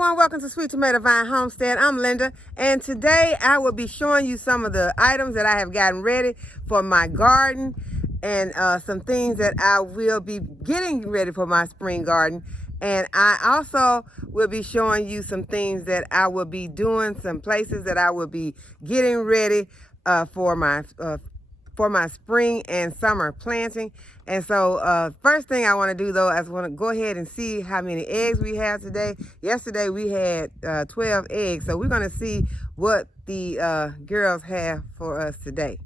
everyone, welcome to Sweet Tomato Vine Homestead. I'm Linda, and today I will be showing you some of the items that I have gotten ready for my garden and some things that I will be getting ready for my spring garden. And I also will be showing you some things that I will be doing, some places that I will be getting ready for my spring and summer planting. And so first thing I want to do though, I want to go ahead and see how many eggs we have today. Yesterday we had 12 eggs, so we're going to see what the girls have for us today.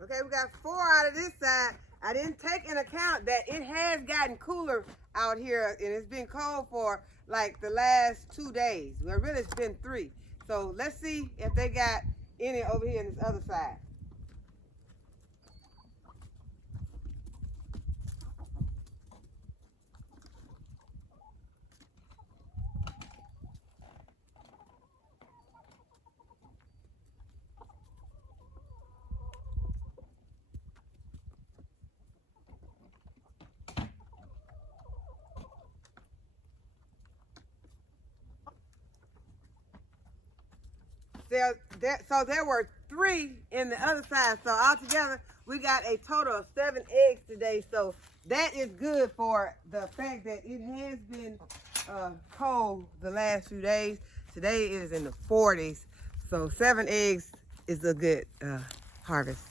Okay, we got 4 out of this side. I didn't take into account that it has gotten cooler out here, and it's been cold for like the last 2 days. Well, really it's been 3. So let's see if they got any over here on this other side. So there were 3 in the other side. So altogether, we got a total of 7 eggs today. So that is good for the fact that it has been cold the last few days. Today it is in the 40s. So 7 eggs is a good harvest.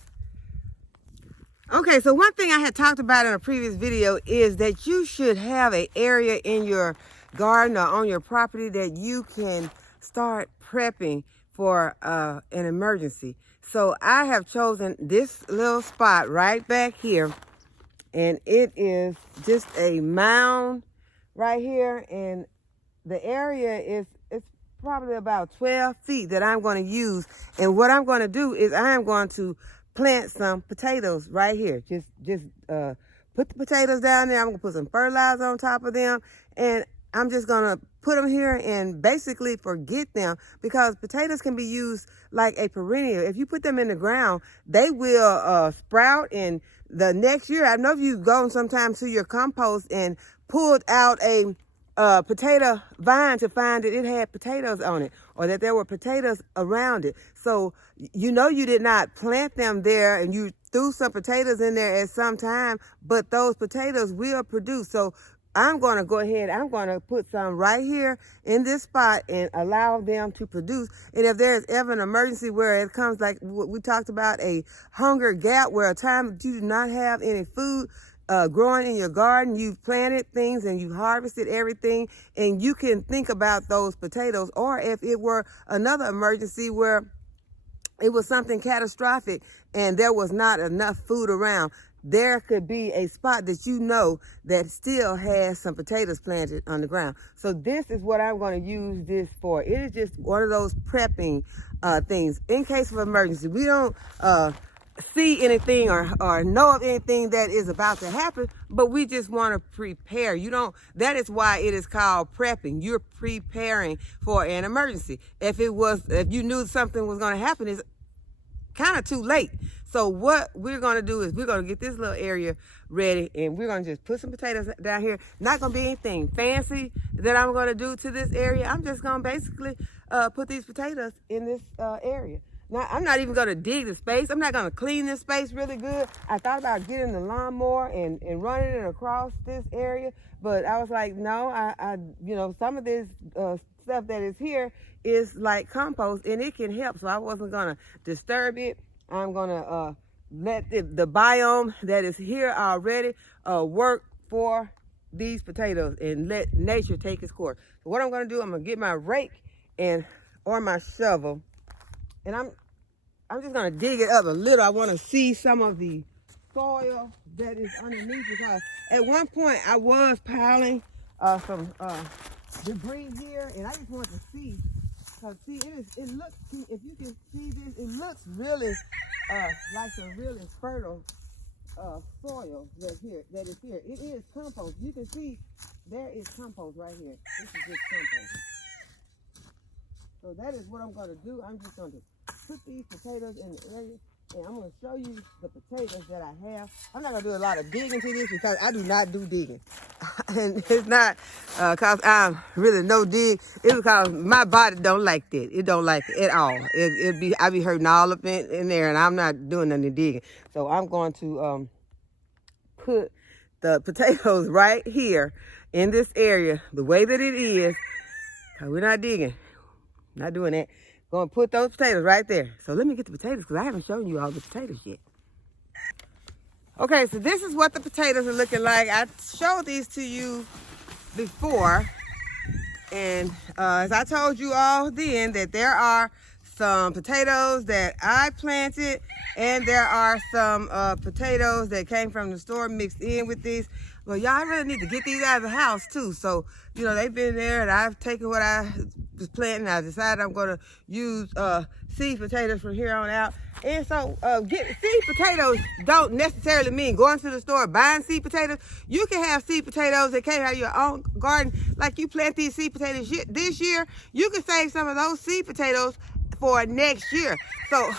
Okay, so one thing I had talked about in a previous video is that you should have an area in your garden or on your property that you can start prepping for an emergency. So I have chosen this little spot right back here, and it is just a mound right here, and the ast is it's probably about 12 feet that I'm going to use. And what I'm going to do is I am going to plant some potatoes right here. Just put the potatoes down there. I'm going to put some fertilizer on top of them, and I'm just going to put them here and basically forget them, because potatoes can be used like a perennial. If you put them in the ground, they will sprout, and the next year, I know if you go sometimes to your compost and pulled out a potato vine to find that it had potatoes on it, or that there were potatoes around it. So you know you did not plant them there, and you threw some potatoes in there at some time, but those potatoes will produce. So I'm going to go ahead, I'm going to put some right here in this spot and allow them to produce. And if there's ever an emergency where it comes, like what we talked about, a hunger gap, where a time that you do not have any food growing in your garden, you've planted things and you harvested everything, and you can think about those potatoes. Or if it were another emergency where it was something catastrophic and there was not enough food around, there could be a spot that you know that still has some potatoes planted on the ground. So this is what I'm going to use this for. It is just one of those prepping things in case of emergency. We don't see anything or know of anything that is about to happen, but we just want to prepare. That is why it is called prepping. You're preparing for an emergency. If you knew something was going to happen, it's kind of too late. So what we're going to do is we're going to get this little area ready, and we're going to just put some potatoes down here. Not going to be anything fancy that I'm going to do to this area. I'm just going to basically put these potatoes in this area. Now, I'm not even going to dig the space. I'm not going to clean this space really good. I thought about getting the lawnmower and running it across this area, but I was like, no, some of this stuff that is here is like compost, and it can help. So I wasn't going to disturb it. I'm going to let the biome that is here already work for these potatoes and let nature take its course. So what I'm gonna do, I'm gonna get my rake or my shovel, and I'm just gonna dig it up a little. I wanna see some of the soil that is underneath, because at one point I was piling some debris here, and I just wanted to see, because see, it looks, if you can see this, it looks really like some really fertile soil that is here. It is compost. You can see there is compost right here. This is just compost. So that is what I'm going to do. I'm just going to put these potatoes in the area, and I'm going to show you the potatoes that I have. I'm not going to do a lot of digging to this, because I do not do digging. And it's not because I'm really no dig. It's because my body don't like that. It don't like it at all. I be hurting all up in there, and I'm not doing any digging. So I'm going to put the potatoes right here in this area the way that it is, because we're not digging. Not doing that. Going to put those potatoes right there. So let me get the potatoes, because I haven't shown you all the potatoes yet. Okay, so this is what the potatoes are looking like. I showed these to you before. And as I told you all then, that there are some potatoes that I planted, and there are some potatoes that came from the store mixed in with these. Well, y'all really need to get these out of the house too. So, you know, they've been there, and I've taken what I was planting. I decided I'm going to use seed potatoes from here on out. And so seed potatoes don't necessarily mean going to the store buying seed potatoes. You can have seed potatoes that came out of your own garden. Like you plant these seed potatoes this year, you can save some of those seed potatoes for next year. So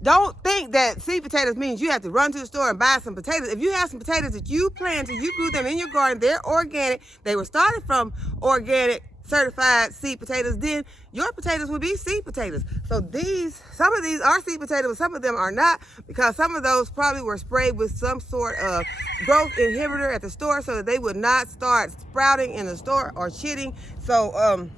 don't think that seed potatoes means you have to run to the store and buy some potatoes. If you have some potatoes that you planted, you grew them in your garden, they're organic, they were started from organic certified seed potatoes, then your potatoes will be seed potatoes. So some of these are seed potatoes, but some of them are not, because some of those probably were sprayed with some sort of growth inhibitor at the store, so that they would not start sprouting in the store or shitting. So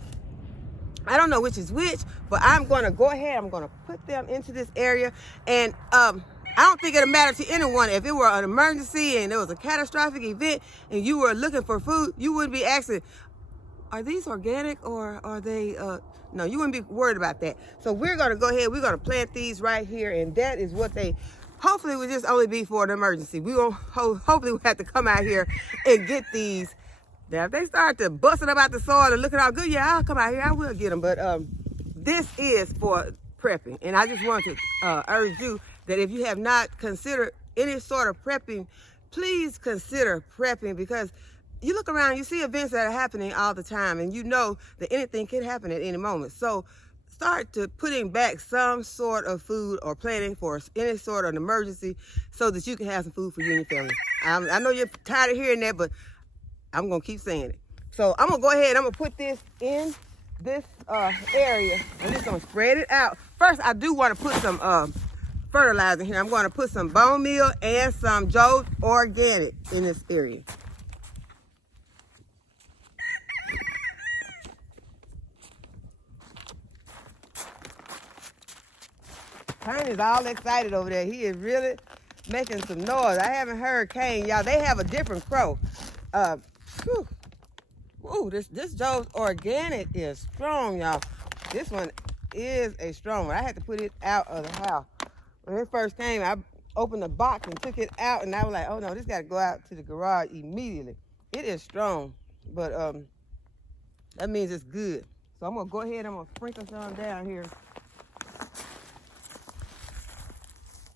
I don't know which is which, but I'm going to go ahead. I'm going to put them into this area. And I don't think it'll matter to anyone. If it were an emergency and there was a catastrophic event and you were looking for food, you wouldn't be asking, are these organic or are they, no, you wouldn't be worried about that. So we're going to go ahead. We're going to plant these right here. And that is what they hopefully will just only be for an emergency. We won't, hopefully we'll have to come out here and get these. Now, if they start to busting up out the soil and looking all good, yeah, I'll come out here. I will get them. But this is for prepping. And I just want to urge you that if you have not considered any sort of prepping, please consider prepping, because you look around, you see events that are happening all the time, and you know that anything can happen at any moment. So start to putting back some sort of food or planning for any sort of an emergency, so that you can have some food for you and your family. I know you're tired of hearing that, but I'm going to keep saying it. So I'm going to go ahead. I'm going to put this in this area. I'm just going to spread it out. First, I do want to put some fertilizer here. I'm going to put some bone meal and some Joe's Organic in this area. Kane is all excited over there. He is really making some noise. I haven't heard Kane, y'all. They have a different crow. Ooh, this Joe's Organic is strong, y'all. This one is a strong one. I had to put it out of the house. When it first came, I opened the box and took it out, and I was like, oh no, this got to go out to the garage immediately. It is strong, but that means it's good. So I'm going to go ahead, I'm going to sprinkle some down here.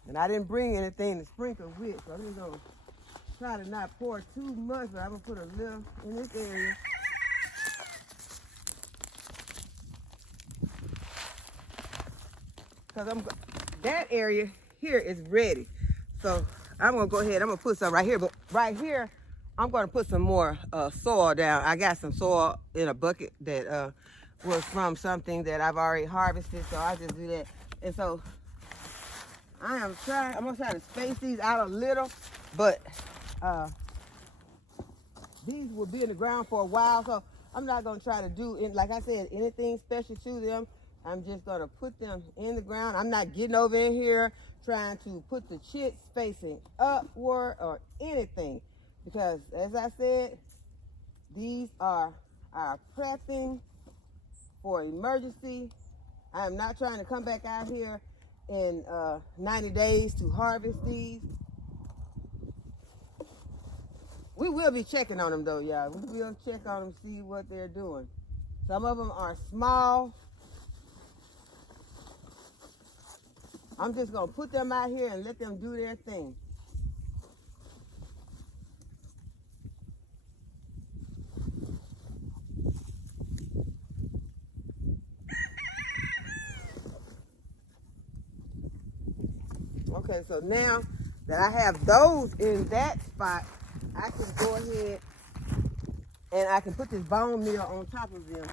And I didn't bring anything to sprinkle with, so I'm just going to try to not pour too much, but I'm going to put a little in this area. Because that area here is ready. So I'm going to go ahead, I'm going to put some right here. But right here, I'm going to put some more soil down. I got some soil in a bucket that was from something that I've already harvested, so I just do that. And so I'm going to try to space these out a little, but these will be in the ground for a while, so I'm not going to try to do, like I said, anything special to them. I'm just going to put them in the ground. I'm not getting over in here trying to put the chicks facing upward or anything. Because as I said, these are our prepping for emergency. I am not trying to come back out here in 90 days to harvest these. We will be checking on them though, y'all. We will check on them, see what they're doing. Some of them are small. I'm just gonna put them out here and let them do their thing. Okay, so now that I have those in that spot, I can go ahead and I can put this bone meal on top of them.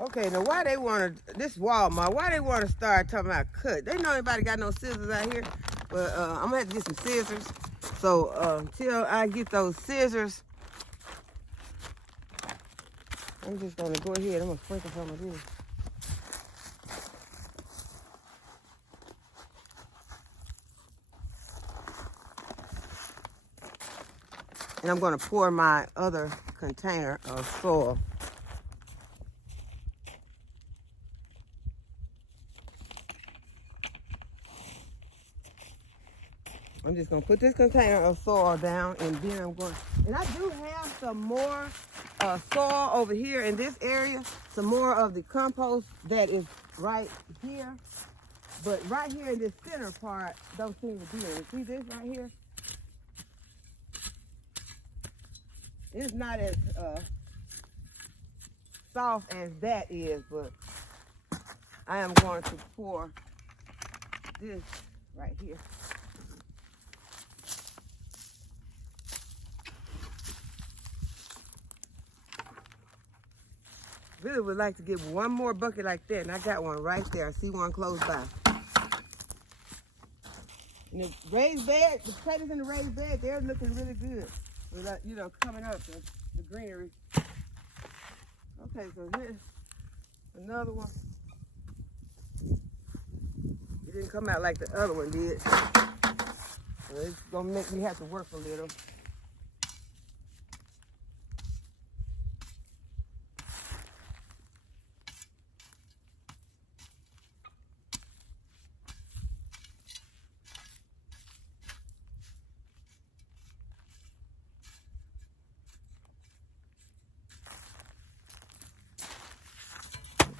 Okay, now why they want to, this Walmart, why they want to start talking about cut? They know anybody got no scissors out here, but I'm going to have to get some scissors. So until I get those scissors, I'm just going to go ahead, I'm going to sprinkle some of this. And I'm going to pour my other container of soil. I'm just going to put this container of soil down, and then I'm going, and I do have some more soil over here in this area, some more of the compost that is right here. But right here in this center part, don't seem to be any. See this right here? It's not as soft as that is, but I am going to pour this right here. Really would like to get one more bucket like that, and I got one right there. I see one close by. And the raised bed, the potatoes in the raised bed, they're looking really good. Without, you know, coming up, the greenery. Okay, so here's another one. It didn't come out like the other one did. So it's gonna make me have to work a little.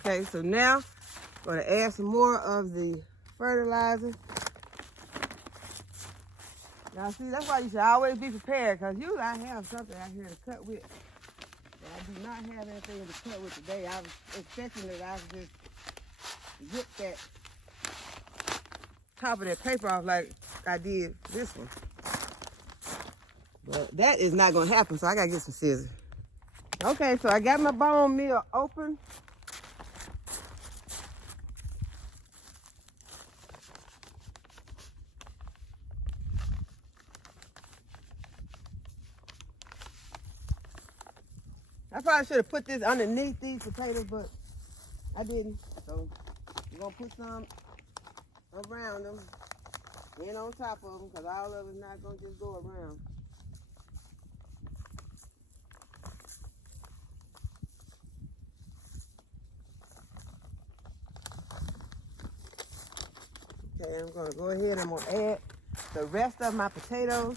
Okay, so now I'm going to add some more of the fertilizer. Now see, that's why you should always be prepared, because usually I have something out here to cut with. But I do not have anything to cut with today. I was expecting that I would just rip that top of that paper off like I did this one. But that is not going to happen, so I got to get some scissors. Okay, so I got my bone meal open. I probably should have put this underneath these potatoes, but I didn't. So we're going to put some around them and on top of them, because all of it's not going to just go around. Okay, I'm going to go ahead and I'm going to add the rest of my potatoes.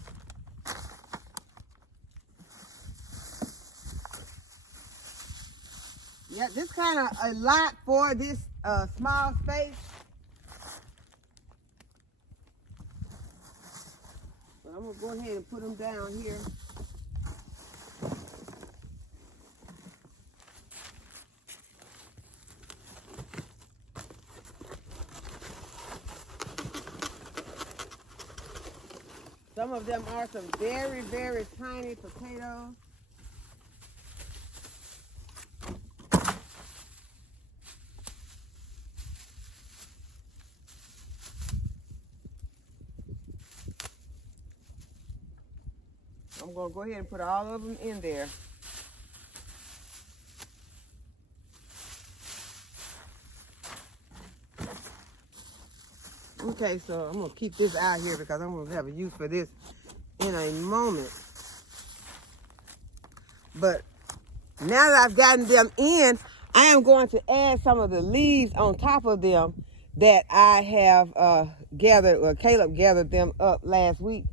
Yeah, this kind of a lot for this small space. So I'm going to go ahead and put them down here. Some of them are some very, very tiny potatoes. I'm going to go ahead and put all of them in there. Okay, so I'm going to keep this out here because I'm going to have a use for this in a moment. But now that I've gotten them in, I am going to add some of the leaves on top of them that I have gathered, or Caleb gathered them up last week.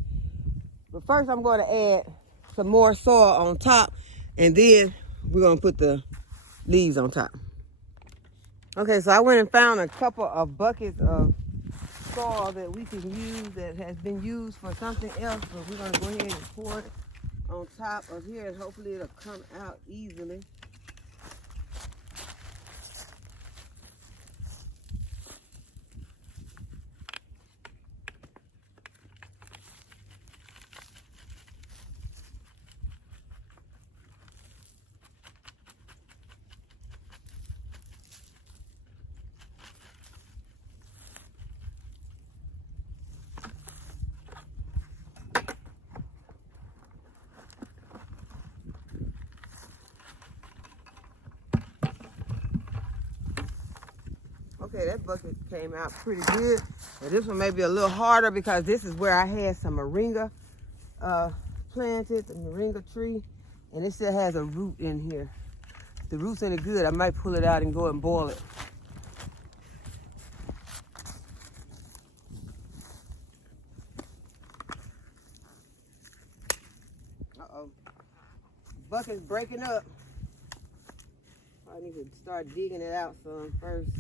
But first I'm going to add some more soil on top, and then we're going to put the leaves on top. Okay, so I went and found a couple of buckets of soil that we can use that has been used for something else, but we're going to go ahead and pour it on top of here, and hopefully it'll come out easily. Okay, that bucket came out pretty good. But this one may be a little harder because this is where I had some moringa planted, the moringa tree, and it still has a root in here. If the root's any good, I might pull it out and go and boil it. Uh-oh. Bucket's breaking up. I need to start digging it out some first.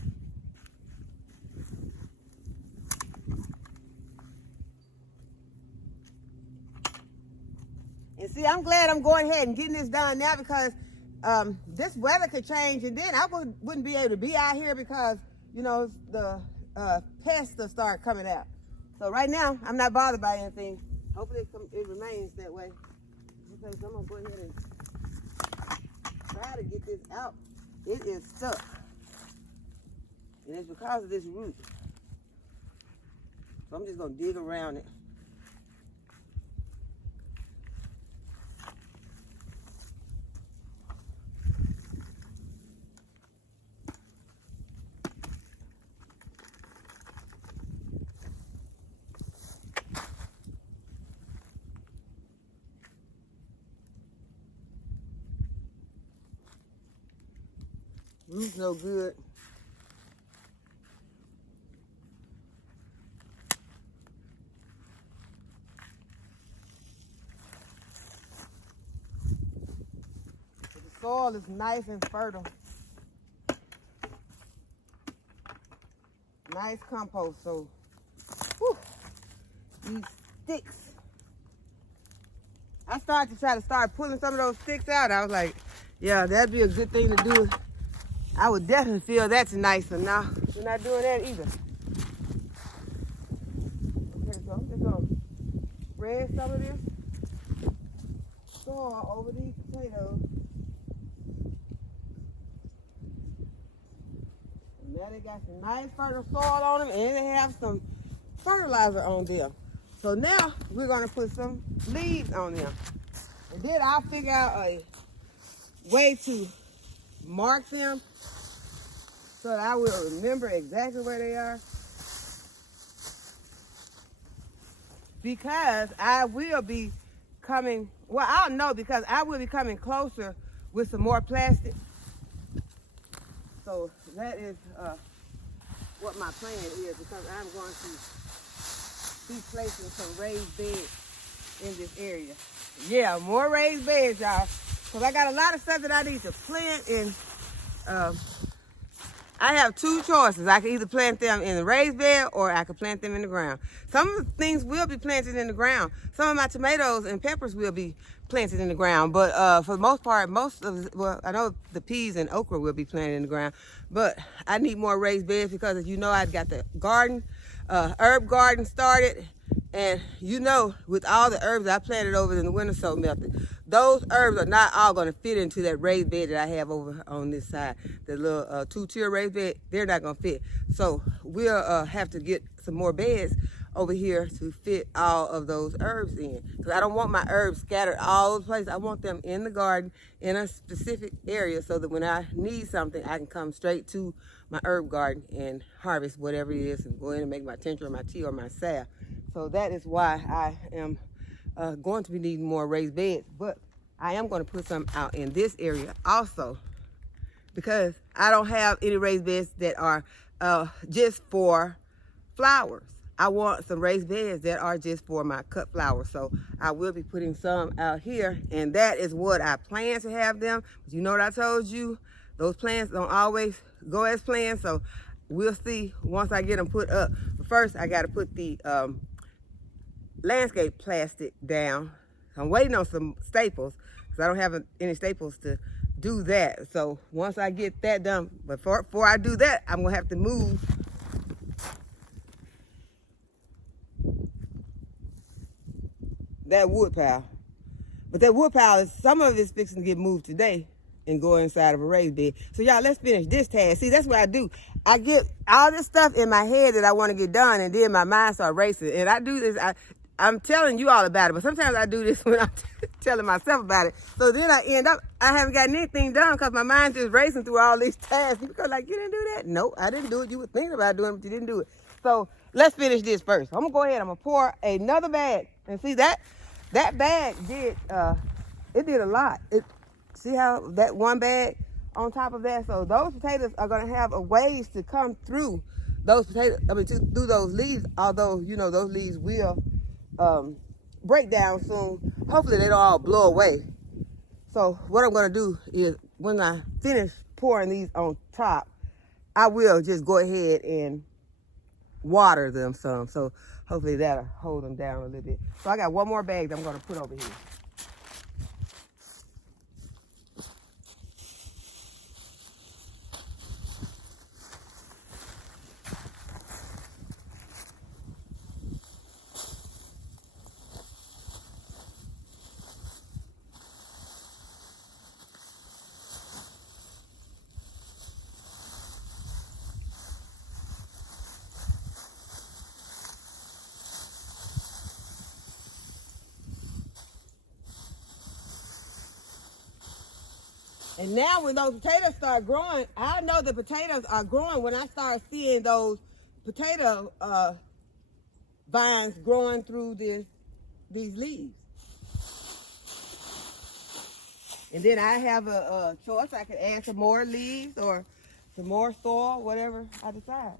And see, I'm glad I'm going ahead and getting this done now because this weather could change, and then I wouldn't be able to be out here because, you know, the pests will start coming out. So right now, I'm not bothered by anything. Hopefully it remains that way. Okay, so I'm going to go ahead and try to get this out. It is stuck. And it's because of this root. So I'm just going to dig around it. Root's no good. The soil is nice and fertile. Nice compost. So, whew, these sticks. I started to start pulling some of those sticks out. I was like, yeah, that'd be a good thing to do. I would definitely feel that's nice, but now we're not doing that either. Okay, so I'm just gonna spread some of this soil over these potatoes. And now they got some nice fertile soil on them, and they have some fertilizer on them. So now we're gonna put some leaves on them. And then I'll figure out a way to mark them so that I will remember exactly where they are. Because I will be coming, well, I'll know because I will be coming closer with some more plastic. So that is what my plan is, because I'm going to be placing some raised beds in this area. Yeah, more raised beds, y'all. Because I got a lot of stuff that I need to plant, and I have two choices. I can either plant them in the raised bed or I can plant them in the ground. Some of the things will be planted in the ground. Some of my tomatoes and peppers will be planted in the ground. But for the most part, well, I know the peas and okra will be planted in the ground. But I need more raised beds because, as you know, I've got the garden, herb garden started. And you know, with all the herbs I planted over in the winter soak method, those herbs are not all going to fit into that raised bed that I have over on this side. The little two-tier raised bed, they're not going to fit. So we'll have to get some more beds over here to fit all of those herbs in. Because I don't want my herbs scattered all over the place. I want them in the garden in a specific area so that when I need something, I can come straight to my herb garden and harvest whatever it is and go in and make my tincture or my tea or my salve. So that is why I am going to be needing more raised beds. But I am going to put some out in this area also, because I don't have any raised beds that are just for flowers. I want some raised beds that are just for my cut flowers. So I will be putting some out here, and that is what I plan to have them. But you know what I told you? Those plans don't always go as planned, so we'll see once I get them put up. But first, I got to put the landscape plastic down. I'm waiting on some staples because I don't have any staples to do that. So once I get that done, but before I do that, I'm gonna have to move that wood pile. But that wood pile is, some of it's fixing to get moved today and go inside of a raised bed. So y'all, let's finish this task. See, that's what I do. I get all this stuff in my head that I want to get done, and then my mind starts racing. And I do this, I'm telling you all about it, but sometimes I do this when I'm telling myself about it. So then I end up, I haven't gotten anything done because my mind's just racing through all these tasks. You go like, you didn't do that? No, I didn't do it. You were thinking about doing it, but you didn't do it. So let's finish this first. I'm gonna go ahead, I'm gonna pour another bag. And see that bag did, it did a lot. See how that one bag on top of that? So those potatoes are gonna have a ways to come through those potatoes, through those leaves, although, you know, those leaves will break down soon. Hopefully they don't all blow away. So what I'm going to do is when I finish pouring these on top, I will just go ahead and water them some. So hopefully that'll hold them down a little bit. So I got one more bag that I'm going to put over here. And now when those potatoes start growing, I know the potatoes are growing when I start seeing those potato vines growing through these leaves. And then I have a choice. I could add some more leaves or some more soil, whatever I decide.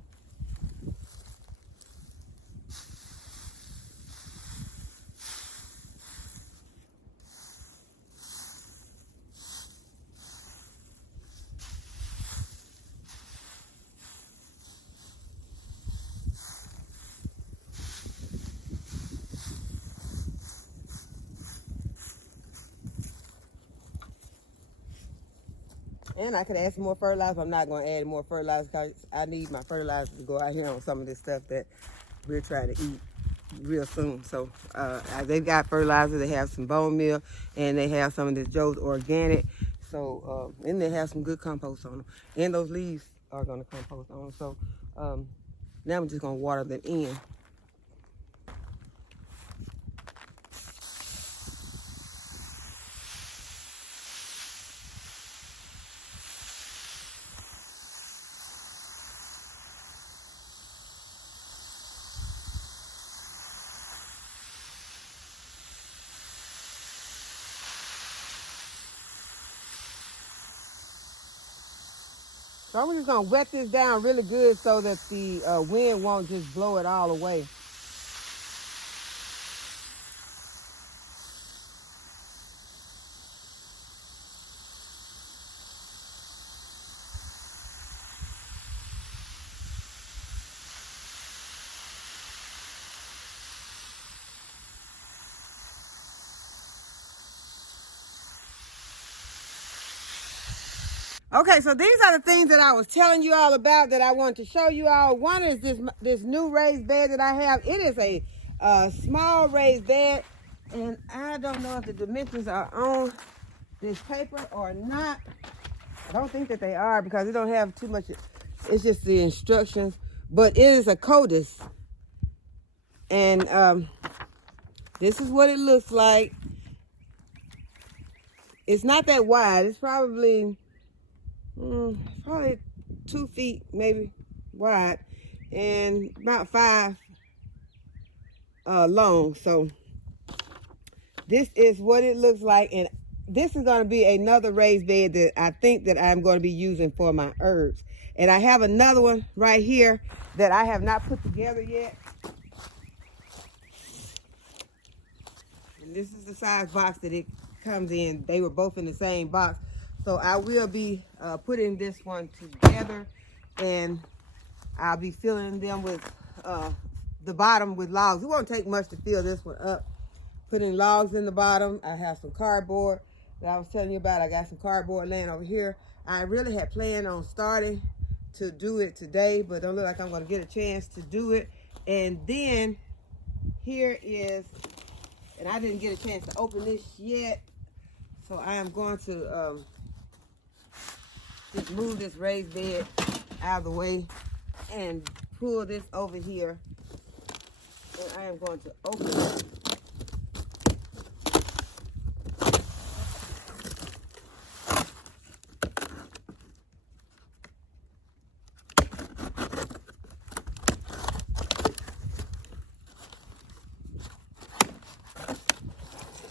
And I could add some more fertilizer. I'm not going to add more fertilizer because I need my fertilizer to go out here on some of this stuff that we're trying to eat real soon. So they've got fertilizer. They have some bone meal, and they have some of this Joe's Organic. So, and they have some good compost on them. And those leaves are going to compost on them. So now I'm just going to water them in. So I'm just gonna wet this down really good so that the wind won't just blow it all away. Okay, so these are the things that I was telling you all about that I want to show you all. One is this new raised bed that I have. It is a small raised bed, and I don't know if the dimensions are on this paper or not. I don't think that they are because it don't have too much. It's just the instructions, but it is a CODIS. And this is what it looks like. It's not that wide. It's probably 2 feet maybe wide and about 5 long. So this is what it looks like, and this is going to be another raised bed that I think that I'm going to be using for my herbs. And I have another one right here that I have not put together yet. And this is the size box that it comes in. They were both in the same box. So I will be putting this one together, and I'll be filling them with the bottom with logs. It won't take much to fill this one up. Putting logs in the bottom. I have some cardboard that I was telling you about. I got some cardboard laying over here. I really had planned on starting to do it today, but don't look like I'm going to get a chance to do it. And then here is, and I didn't get a chance to open this yet, so I am going to just move this raised bed out of the way and pull this over here. And I am going to open it.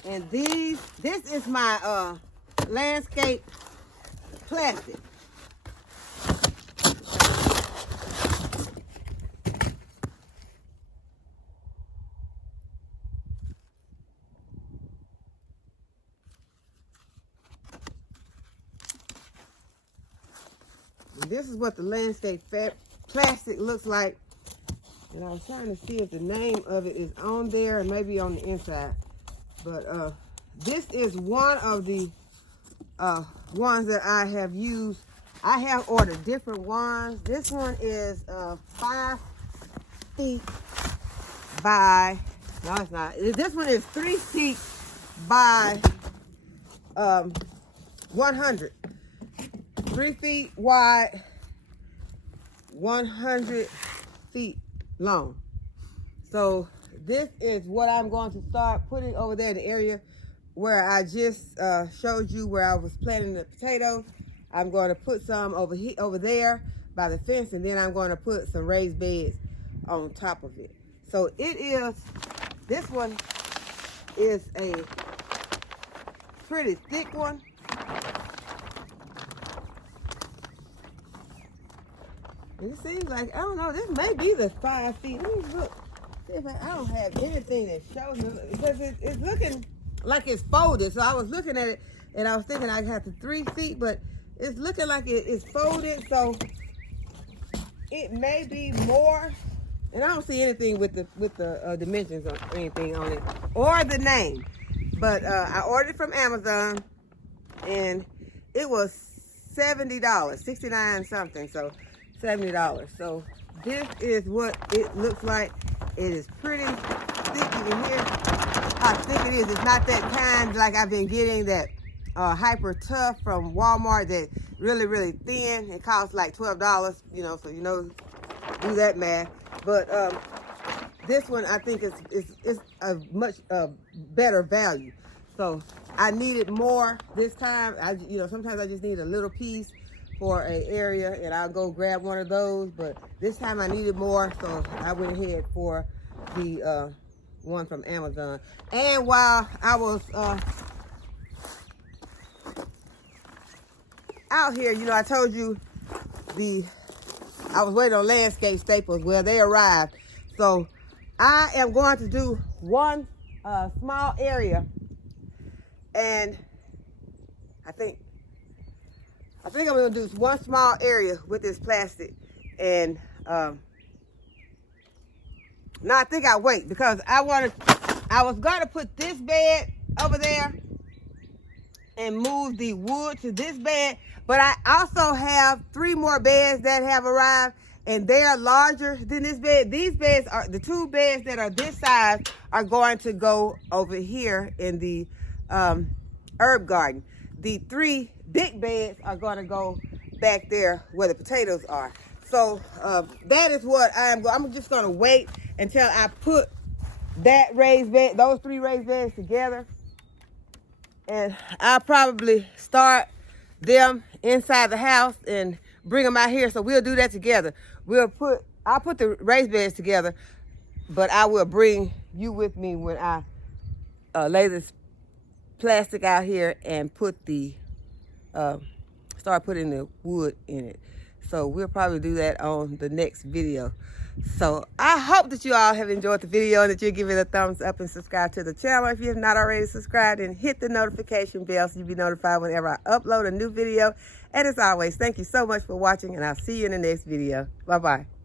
And this is my landscape plastic. And this is what the landscape plastic looks like. And I was trying to see if the name of it is on there and maybe on the inside. But this is one of the ones that I have used. I have ordered different ones. This one is 5 feet by, no it's not. This one is 3 feet by 100. 3 feet wide, 100 feet long. So this is what I'm going to start putting over there in the area where I just showed you where I was planting the potatoes. I'm going to put some over there by the fence, and then I'm going to put some raised beds on top of it. So this one is a pretty thick one. It seems like, I don't know, this may be the 5 feet. Let me look. See if I don't have anything that shows me, because it's looking like it's folded. So I was looking at it and I was thinking I had the 3 feet, but it's looking like it's folded. So it may be more. And I don't see anything with the dimensions or anything on it or the name. But I ordered it from Amazon, and it was $70, 69 something. So $70. So this is what it looks like. It is pretty thick. You can hear how thick it is. It's not that kind like I've been getting, that hyper tough from Walmart, that really, really thin. It costs like $12, you know, so you know, do that math. But this one I think is a much better value. So I needed more this time. Sometimes I just need a little piece for an area, and I'll go grab one of those. But this time I needed more, so I went ahead for the one from Amazon. And while I was out here, I told you I was waiting on landscape staples. Well, they arrived. So I am going to do one small area, and I think I'm going to do one small area with this plastic. And now I think I'll wait, because I was going to put this bed over there and move the wood to this bed. But I also have 3 more beds that have arrived, and they are larger than this bed. These beds are, the 2 beds that are this size are going to go over here in the herb garden. The 3 big beds are going to go back there where the potatoes are. So that is what I'm just going to wait until I put that raised bed, those 3 raised beds together. And I'll probably start them inside the house and bring them out here. So we'll do that together. I'll put the raised beds together, but I will bring you with me when I lay this plastic out here and put the start putting the wood in it. So we'll probably do that on the next video. So I hope that you all have enjoyed the video and that you'll give it a thumbs up and subscribe to the channel. If you have not already subscribed, and hit the notification bell so you'll be notified whenever I upload a new video. And as always, thank you so much for watching, and I'll see you in the next video. Bye-bye.